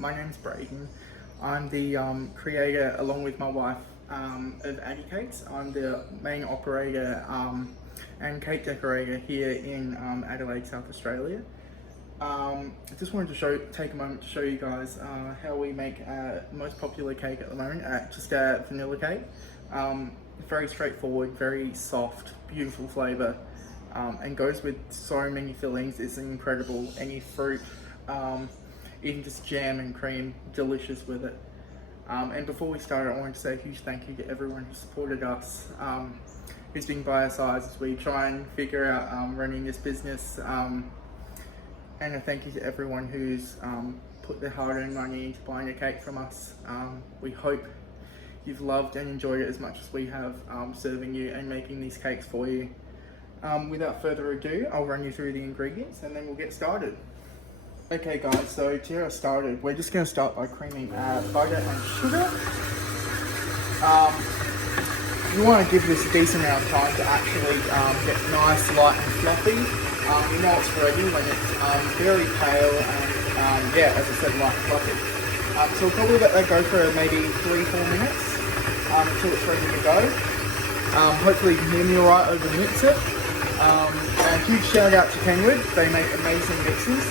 My name's Braden. I'm the creator, along with my wife, of Addie Cakes. I'm the main operator and cake decorator here in Adelaide, South Australia. I just wanted to take a moment to show you guys how we make our most popular cake at the moment, just a vanilla cake. Very straightforward, very soft, beautiful flavour, and goes with so many fillings. It's incredible. Any fruit, even just jam and cream, delicious with it. And before we start, I wanted to say a huge thank you to everyone who supported us, who's been by our sides as we try and figure out running this business. And a thank you to everyone who's put their hard-earned money into buying a cake from us. We hope you've loved and enjoyed it as much as we have serving you and making these cakes for you. Without further ado, I'll run you through the ingredients and then we'll get started. Okay guys, so to get us started, we're just going to start by creaming butter and sugar. You want to give this a decent amount of time to actually get nice, light and fluffy. You know it's ready when it's very pale and yeah, as I said, light and fluffy. So we'll probably let that go for maybe 3-4 minutes until it's ready to go. Hopefully you can hear me alright over the mixer. A huge shout out to Kenwood, they make amazing mixes.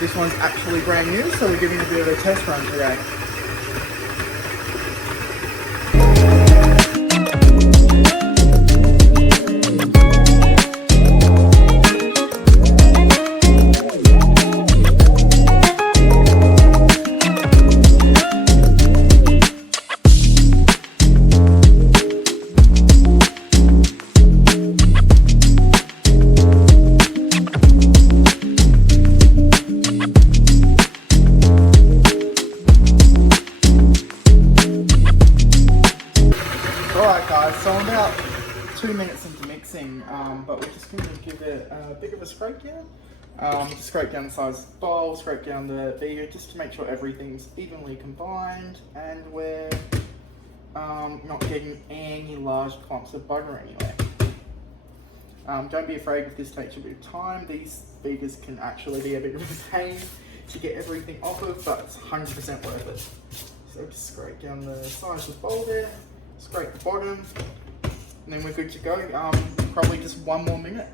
This one's actually brand new, so we're giving a bit of a test run today. Alright guys, so I'm about 2 minutes into mixing, but we're just going to give it a bit of a scrape down. Just scrape down the size of the bowl, scrape down the beater, just to make sure everything's evenly combined and we're not getting any large clumps of butter anywhere. Don't be afraid if this takes a bit of time. These beaters can actually be a bit of a pain to get everything off of, but it's 100% worth it. So just scrape down the size of the bowl there. Scrape the bottom, and then we're good to go. Probably just 1 more minute.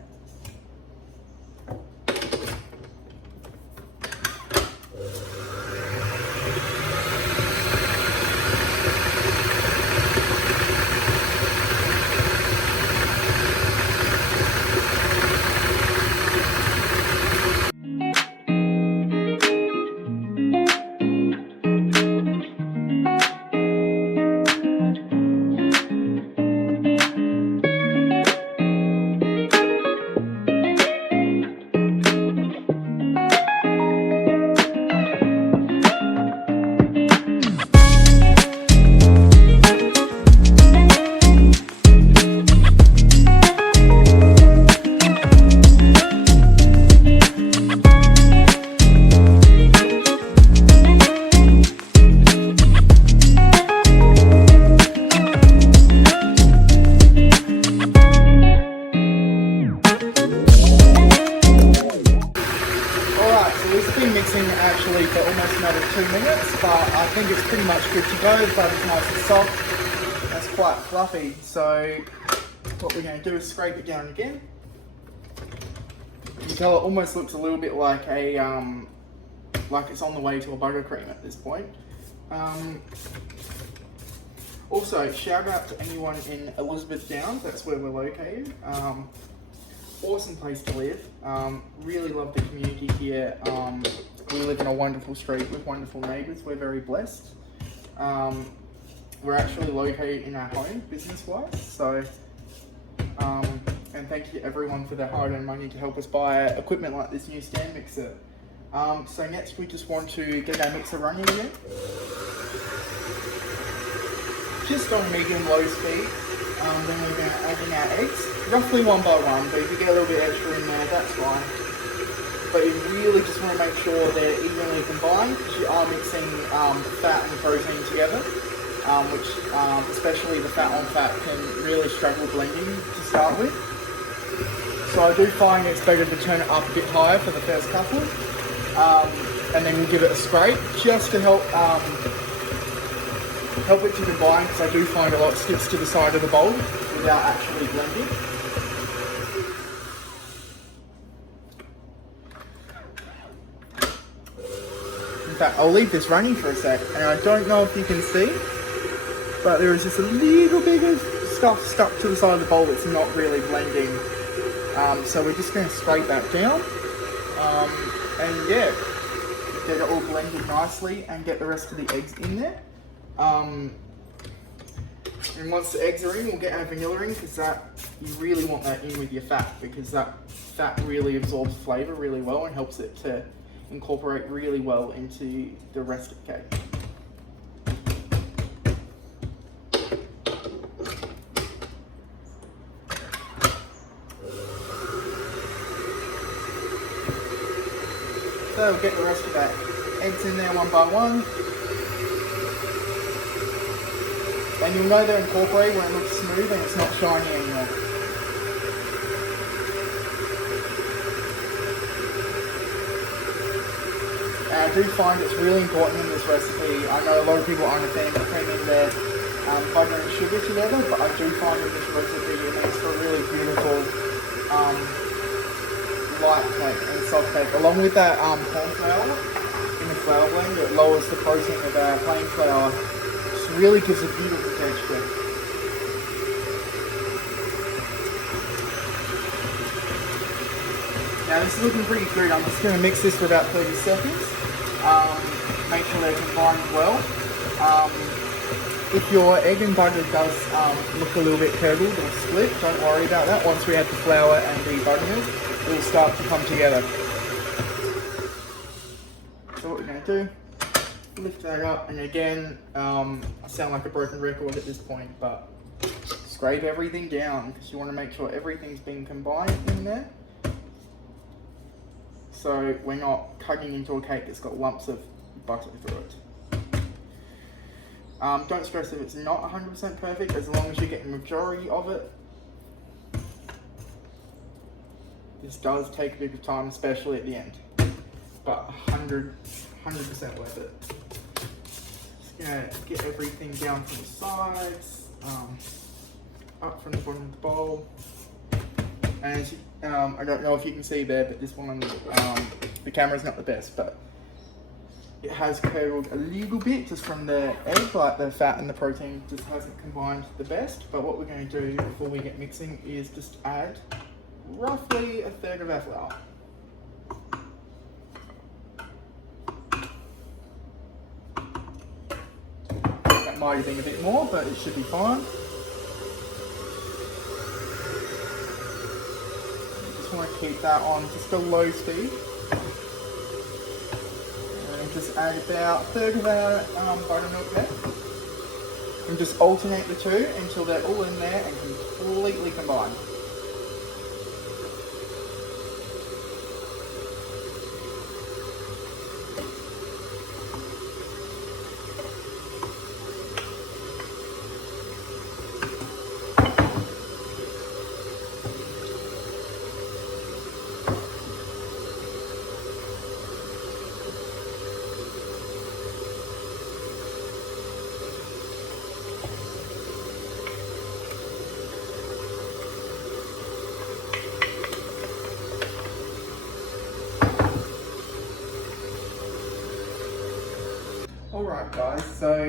Mixing actually for almost another 2 minutes, but I think it's pretty much good to go. The butter's nice and soft, that's quite fluffy, so what we're going to do is scrape it down again. You can tell it almost looks a little bit like a like it's on the way to a buttercream at this point. Also, shout out to anyone in Elizabeth Downs, that's where we're located. Awesome place to live. Really love the community here. We live in a wonderful street with wonderful neighbours. We're very blessed. We're actually located in our home, business-wise. So, and thank you to everyone for their hard-earned money to help us buy equipment like this new stand mixer. So next we just want to get our mixer running again. Just on medium-low speed. Then we're going to add in our eggs, roughly 1 by 1, but if you get a little bit extra in there, that's fine. But you really just want to make sure they're evenly combined, because you are mixing fat and protein together, which especially the fat on fat can really struggle blending to start with. So I do find it's better to turn it up a bit higher for the first couple. and then we'll give it a scrape just to help help it to combine, because I do find a lot sticks to the side of the bowl without actually blending. In fact, I'll leave this running for a sec, and I don't know if you can see, but there is just a little bit of stuff stuck to the side of the bowl that's not really blending. So we're just going to scrape that down, and yeah, get it all blended nicely and get the rest of the eggs in there. And once the eggs are in, we'll get our vanilla in, because you really want that in with your fat, because that fat really absorbs flavour really well and helps it to incorporate really well into the rest of the cake. So we'll get the rest of that eggs in there one by one. And you'll know they're incorporated when it looks smooth and it's not shiny anymore. And I do find it's really important in this recipe. I know a lot of people aren't a fan of creaming their butter and sugar together, but I do find in this recipe it makes for a really beautiful light cake and soft cake. Along with that corn flour in the flour blend, it lowers the protein of our plain flour. Just really gives a beautiful texture. Now this is looking pretty good. I'm just going to mix this for about 30 seconds. Make sure they're combined well. If your egg and butter does look a little bit curdled or split, don't worry about that. Once we add the flour and the buttermilk, it will start to come together. So what we're going to do, lift that up, and again, I sound like a broken record at this point, but scrape everything down, because you want to make sure everything's been combined in there. So we're not cutting into a cake that's got lumps of butter through it. Don't stress if it's not 100% perfect, as long as you get the majority of it. This does take a bit of time, especially at the end, but 100% worth it. Just gonna get everything down from the sides, up from the bottom of the bowl. And I don't know if you can see there, but this one, the camera's not the best, but it has curdled a little bit just from the egg, like the fat and the protein just hasn't combined the best. But what we're going to do before we get mixing is just add roughly a third of our flour. That might have been a bit more, but it should be fine. Just want to keep that on just a low speed. And just add about a third of our buttermilk there. And just alternate the two until they're all in there and completely combined. Alright guys, so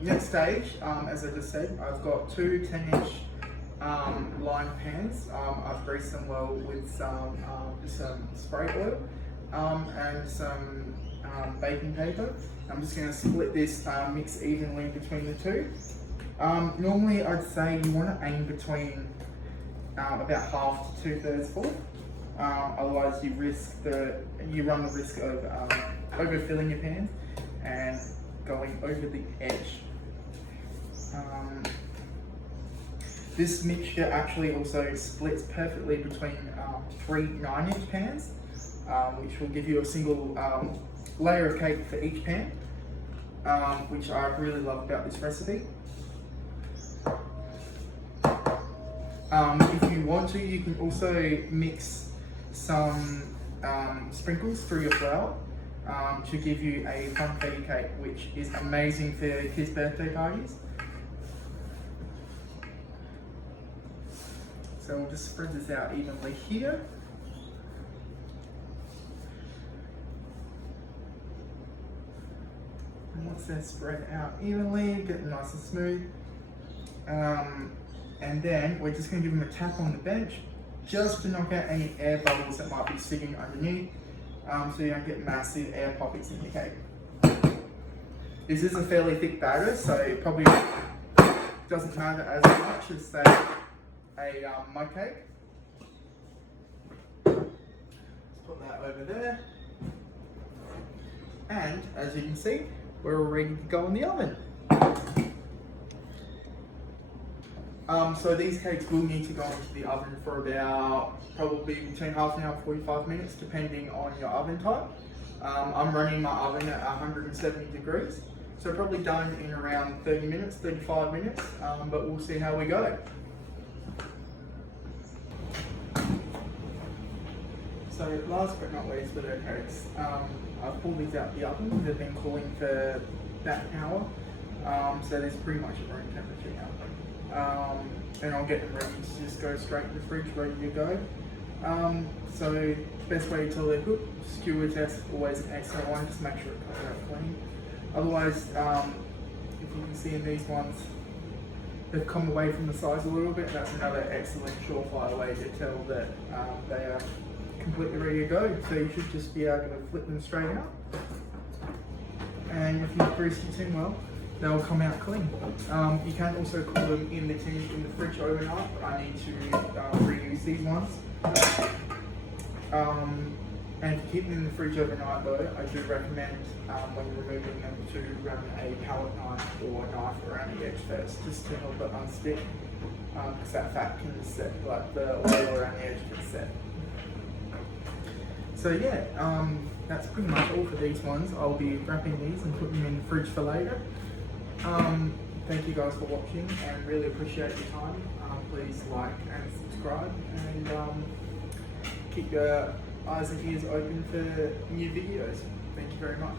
next stage, as I just said, I've got two 10-inch lined pans. I've greased them well with some spray oil and some baking paper. I'm just going to split this mix evenly between the two. Normally I'd say you want to aim between about half to 2/3 full. Otherwise you run the risk of overfilling your pan and going over the edge. This mixture actually also splits perfectly between 3 9-inch pans, which will give you a single layer of cake for each pan, which I really love about this recipe. If you want to, you can also mix some sprinkles through your flour. to give you a funfetti cake, which is amazing for kids' birthday parties. So we'll just spread this out evenly here. And once they're spread out evenly, get them nice and smooth. And then we're just going to give them a tap on the bench just to knock out any air bubbles that might be sitting underneath, so you don't get massive air pockets in your cake. This is a fairly thick batter, so it probably doesn't matter as much as say a mud cake. Let's put that over there. And as you can see, we're all ready to go in the oven. So these cakes will need to go into the oven for about probably between half an hour and 45 minutes, depending on your oven type. I'm running my oven at 170 degrees, so probably done in around 30 minutes, 35 minutes, but we'll see how we go. So last but not least with our cakes, I've pulled these out the oven. They've been cooling for about an hour, so there's pretty much at room temperature now. And I'll get them ready to just go straight in the fridge, ready to go. So best way to tell they're good, skewer test, always an excellent one, just make sure it comes out clean. Otherwise, if you can see in these ones, they've come away from the sides a little bit. That's another excellent surefire way to tell that they are completely ready to go. So you should just be able to flip them straight out. And if you've greased your tin well, they'll come out clean. You can also cool them in the tin in the fridge overnight. I need to reuse these ones. And to keep them in the fridge overnight though, I do recommend when you're removing them to run a palette knife or a knife around the edge first, just to help it unstick, because that fat can set, like the oil around the edge can set. So yeah, that's pretty much all for these ones. I'll be wrapping these and putting them in the fridge for later. Thank you guys for watching and really appreciate your time. Please like and subscribe, and keep your eyes and ears open for new videos. Thank you very much.